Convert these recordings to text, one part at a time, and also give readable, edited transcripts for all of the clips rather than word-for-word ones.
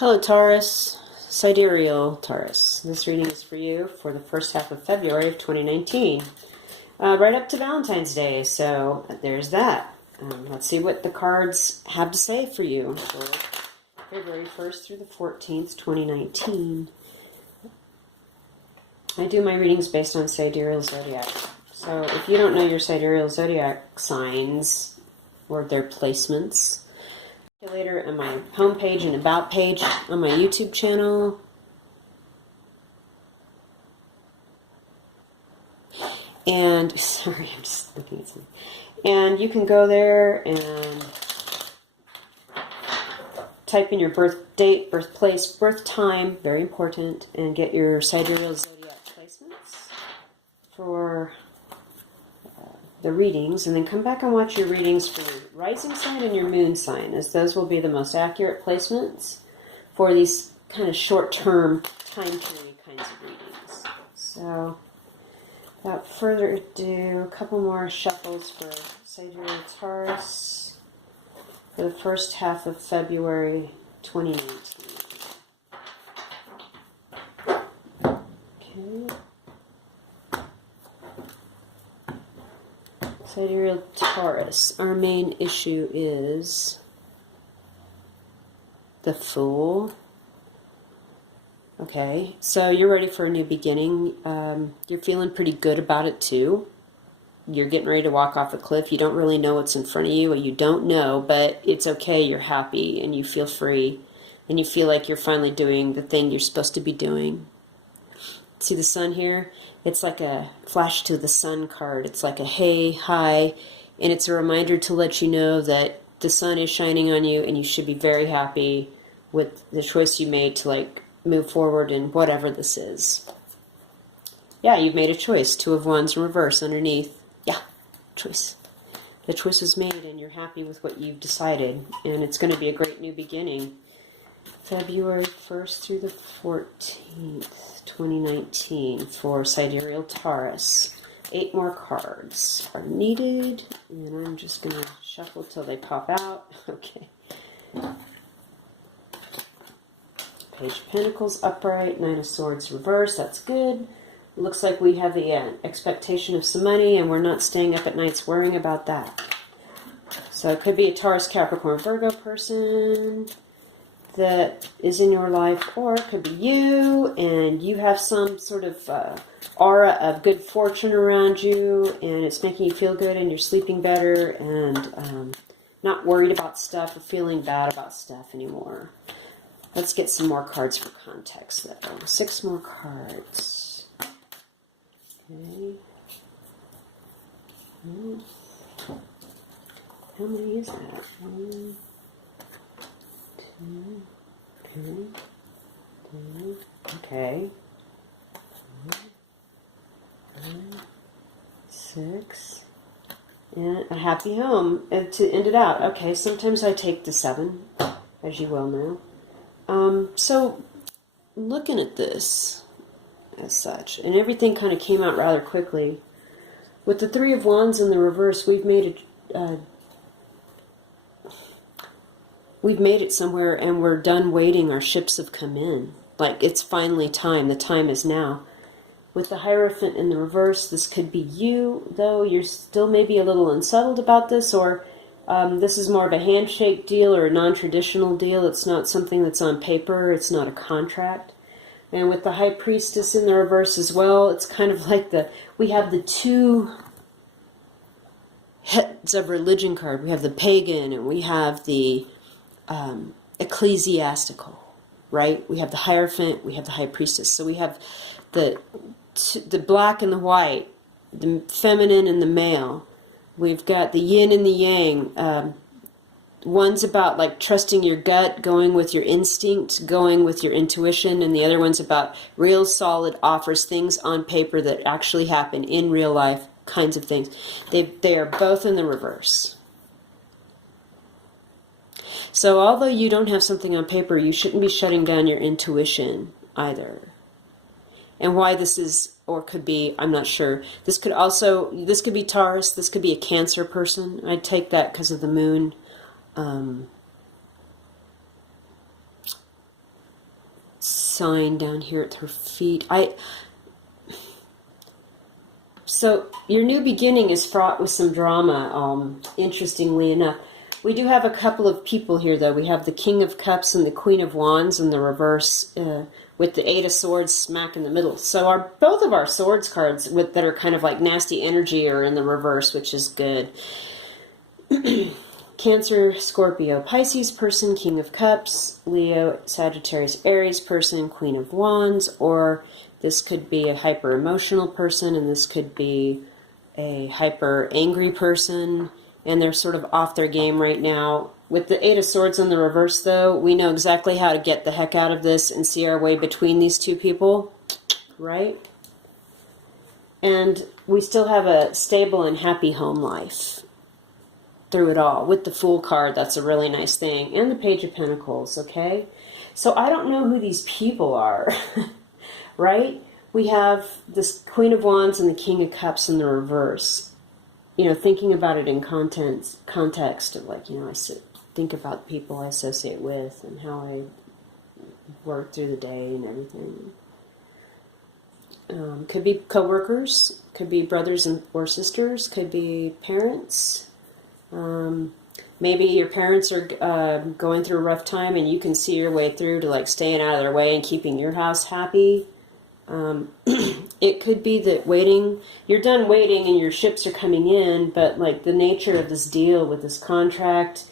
Hello Taurus, Sidereal Taurus. This reading is for you for the first half of February of 2019. Right up to Valentine's Day, so there's that. Let's see what the cards have to say for you for February 1st through the 14th, 2019. I do my readings based on Sidereal Zodiac. So if you don't know your Sidereal Zodiac signs or their placements, later on my homepage and about page on my YouTube channel. And sorry, I'm just looking at something. And you can go there and type in your birth date, birthplace, birth time, very important, and get your Sidereal Zodiac placements for the readings, and then come back and watch your readings for your rising sign and your moon sign, as those will be the most accurate placements for these kind of short-term time period kinds of readings. So without further ado, a couple more shuffles for Sidereal Taurus for the first half of February 2019. Okay. Sidereal Taurus, our main issue is the Fool. Okay, so you're ready for a new beginning. You're feeling pretty good about it too. You're getting ready to walk off a cliff. You don't really know what's in front of you, or you don't know, but it's okay. You're happy and you feel free and you feel like you're finally doing the thing you're supposed to be doing. See the sun here? It's like a flash to the sun card. It's like a hey, hi, and it's a reminder to let you know that the sun is shining on you and you should be very happy with the choice you made to like move forward in whatever this is. Yeah, you've made a choice. Two of Wands in reverse underneath. Yeah, choice. The choice was made and you're happy with what you've decided, and it's going to be a great new beginning. February 1st through the 14th, 2019 for Sidereal Taurus. 8 more cards are needed, and I'm just going to shuffle till they pop out. Okay. Page of Pentacles upright, Nine of Swords reverse, that's good. Looks like we have the expectation of some money, and we're not staying up at nights worrying about that. So it could be a Taurus, Capricorn, Virgo person that is in your life, or it could be you and you have some sort of aura of good fortune around you, and it's making you feel good and you're sleeping better and not worried about stuff or feeling bad about stuff anymore. Let's get some more cards for context though. 6 more cards. Okay. How many is that? 1, 2, 3, okay. 5, 6, and a happy home to end it out. Okay, sometimes I take the 7, as you well know. So looking at this as such, and everything kind of came out rather quickly. With the 3 of Wands in the reverse, we've made it somewhere, and we're done waiting. Our ships have come in. Like, it's finally time. The time is now. With the Hierophant in the reverse, this could be you, though you're still maybe a little unsettled about this, or this is more of a handshake deal or a non-traditional deal. It's not something that's on paper. It's not a contract. And with the High Priestess in the reverse as well, it's kind of like we have the 2 heads of religion card. We have the pagan and we have the ecclesiastical, right? We have the Hierophant, we have the High Priestess. So we have the black and the white, the feminine and the male. We've got the yin and the yang. One's about like trusting your gut, going with your instinct, going with your intuition, and the other one's about real solid offers, things on paper that actually happen in real life, kinds of things. They are both in the reverse. So although you don't have something on paper, you shouldn't be shutting down your intuition either. And why this is, or could be, I'm not sure. This could be Taurus, this could be a Cancer person. I'd take that because of the moon. sign down here at her feet. So your new beginning is fraught with some drama, interestingly enough. We do have a couple of people here, though. We have the King of Cups and the Queen of Wands in the reverse, with the Eight of Swords smack in the middle. So both of our swords cards that are kind of like nasty energy are in the reverse, which is good. Cancer, Scorpio, Pisces person, King of Cups, Leo, Sagittarius, Aries person, Queen of Wands, or this could be a hyper-emotional person, and this could be a hyper-angry person, and they're sort of off their game right now. With the Eight of Swords in the reverse, though, we know exactly how to get the heck out of this and see our way between these two people, right? And we still have a stable and happy home life through it all. With the Fool card, that's a really nice thing. And the Page of Pentacles, okay? So I don't know who these people are, right? We have this Queen of Wands and the King of Cups in the reverse. You know, thinking about it in context of, like, you know, think about people I associate with and how I work through the day and everything. Could be co-workers, could be brothers or sisters, could be parents. Maybe your parents are going through a rough time and you can see your way through to, like, staying out of their way and keeping your house happy. It could be that you're done waiting and your ships are coming in, but, like, the nature of this deal with this contract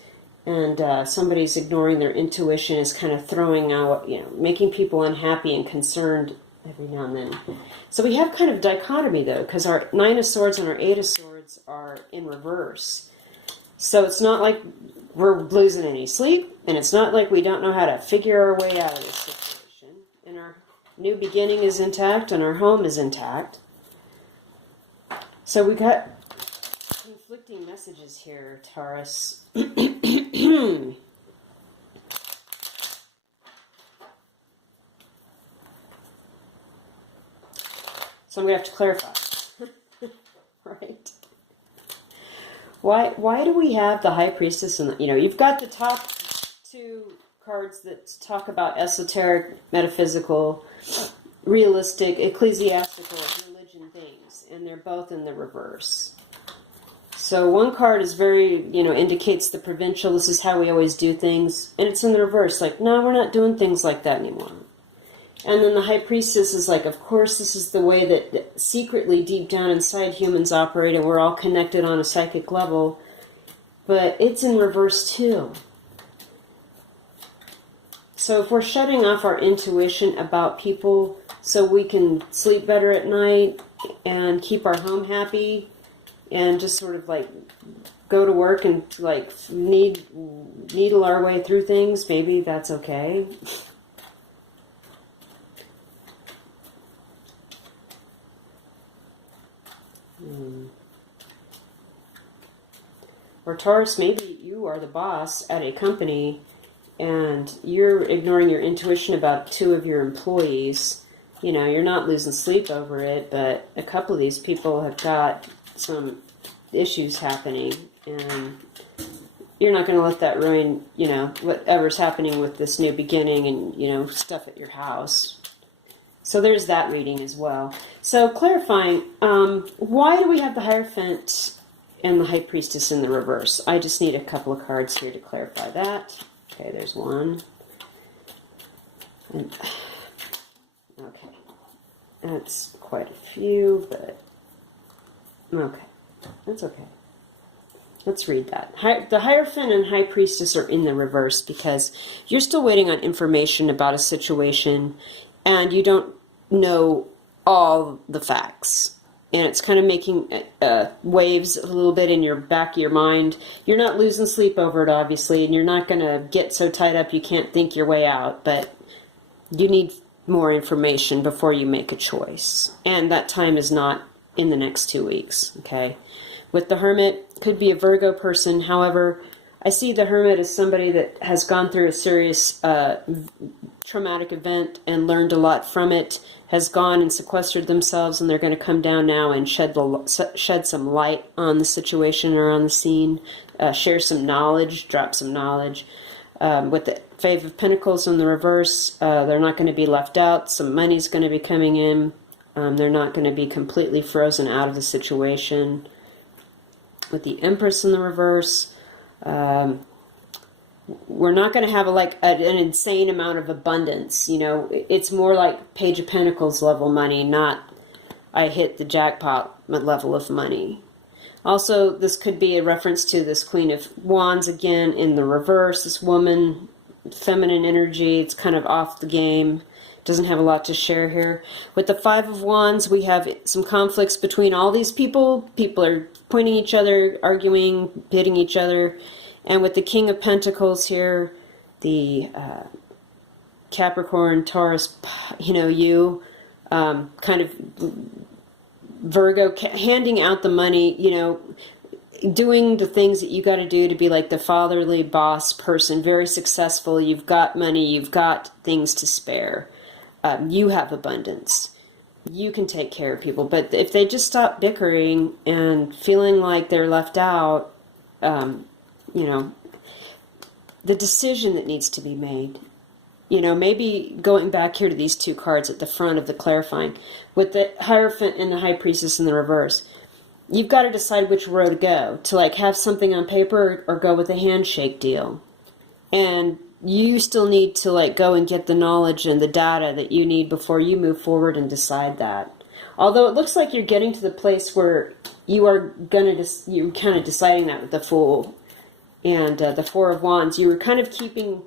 and somebody's ignoring their intuition is kind of throwing out, you know, making people unhappy and concerned every now and then. So we have kind of dichotomy, though, because our Nine of Swords and our Eight of Swords are in reverse. So it's not like we're losing any sleep, and it's not like we don't know how to figure our way out of this situation. And our new beginning is intact, and our home is intact. So we got conflicting messages here, Taurus. So I'm going to have to clarify. Right? Why do we have the High Priestess? And, you know, you've got the top two cards that talk about esoteric, metaphysical, realistic, ecclesiastical, religion things, and they're both in the reverse. So one card is very, you know, indicates the provincial, this is how we always do things, and it's in the reverse, like, no, we're not doing things like that anymore. And then the High Priestess is like, of course, this is the way that secretly deep down inside humans operate, and we're all connected on a psychic level, but it's in reverse too. So if we're shutting off our intuition about people so we can sleep better at night and keep our home happy and just sort of, like, go to work and, like, needle our way through things, maybe that's okay. Or Taurus, maybe you are the boss at a company and you're ignoring your intuition about two of your employees. You know, you're not losing sleep over it, but a couple of these people have got some issues happening, and you're not going to let that ruin, you know, whatever's happening with this new beginning and, you know, stuff at your house. So there's that reading as well. So clarifying, why do we have the Hierophant and the High Priestess in the reverse? I just need a couple of cards here to clarify that. Okay, there's one. And, okay. That's quite a few, but okay. That's okay. Let's read that. The Hierophant and High Priestess are in the reverse because you're still waiting on information about a situation and you don't know all the facts. And it's kind of making waves a little bit in your back of your mind. You're not losing sleep over it, obviously, and you're not going to get so tied up you can't think your way out, but you need more information before you make a choice. And that time is not in the next 2 weeks, okay? With the Hermit, could be a Virgo person. However, I see the Hermit as somebody that has gone through a serious traumatic event and learned a lot from it, has gone and sequestered themselves, and they're going to come down now and shed some light on the situation or on the scene, share some knowledge, drop some knowledge. With the Five of Pentacles in the reverse, they're not going to be left out. Some money's going to be coming in. They're not going to be completely frozen out of the situation. With the Empress in the reverse, we're not going to have an insane amount of abundance. You know, it's more like Page of Pentacles level money, not I hit the jackpot level of money. Also, this could be a reference to this Queen of Wands again in the reverse. This woman, feminine energy, it's kind of off the game. Doesn't have a lot to share here. With the Five of Wands, we have some conflicts between all these people. People are pointing each other, arguing, pitting each other. And with the King of Pentacles here, the Capricorn, Taurus, you know, kind of Virgo, handing out the money, you know, doing the things that you got to do to be like the fatherly boss person, very successful. You've got money, you've got things to spare. You have abundance. You can take care of people. But if they just stop bickering and feeling like they're left out, you know, the decision that needs to be made. You know, maybe going back here to these two cards at the front of the clarifying, with the Hierophant and the High Priestess in the reverse, you've got to decide which road to go, to like have something on paper or go with a handshake deal. And you still need to like go and get the knowledge and the data that you need before you move forward and decide that. Although it looks like you're getting to the place where you are you're kind of deciding that with the Fool and the Four of Wands. You were kind of keeping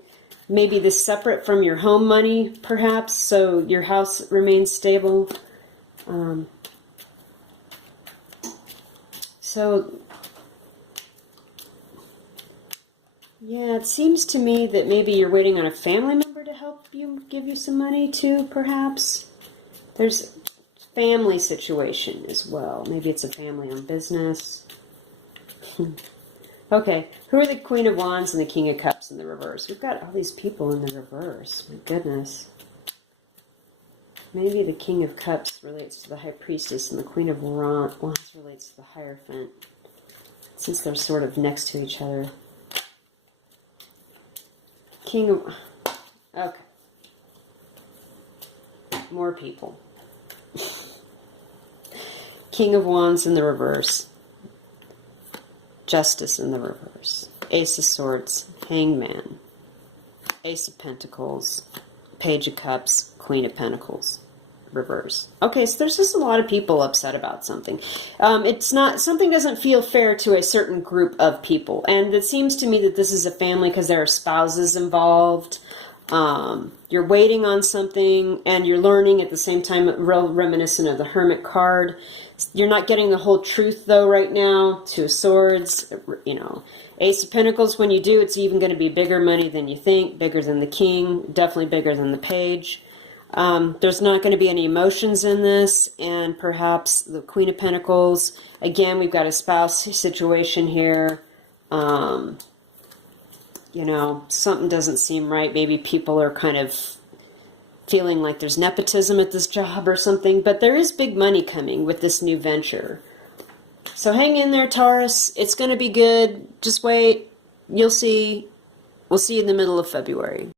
maybe this separate from your home money, perhaps, so your house remains stable. So, yeah, it seems to me that maybe you're waiting on a family member to help you, give you some money too, perhaps. There's family situation as well. Maybe it's a family-owned business. Okay, who are the Queen of Wands and the King of Cups in the reverse? We've got all these people in the reverse. My goodness. Maybe the King of Cups relates to the High Priestess and the Queen of Wands relates to the Hierophant, since they're sort of next to each other. King of... Okay. More people. King of Wands in the reverse. Justice in the reverse. Ace of Swords, Hangman, Ace of Pentacles, Page of Cups, Queen of Pentacles, reverse. Okay, so there's just a lot of people upset about something. It's not, something doesn't feel fair to a certain group of people. And it seems to me that this is a family because there are spouses involved. You're waiting on something and you're learning at the same time, real reminiscent of the Hermit card. You're not getting the whole truth though right now. Two of Swords, you know. Ace of Pentacles, when you do, it's even going to be bigger money than you think, bigger than the King, definitely bigger than the Page. There's not going to be any emotions in this, and perhaps the Queen of Pentacles. Again, we've got a spouse situation here. You know, something doesn't seem right. Maybe people are kind of feeling like there's nepotism at this job or something, but there is big money coming with this new venture. So hang in there, Taurus. It's going to be good. Just wait. You'll see. We'll see you in the middle of February.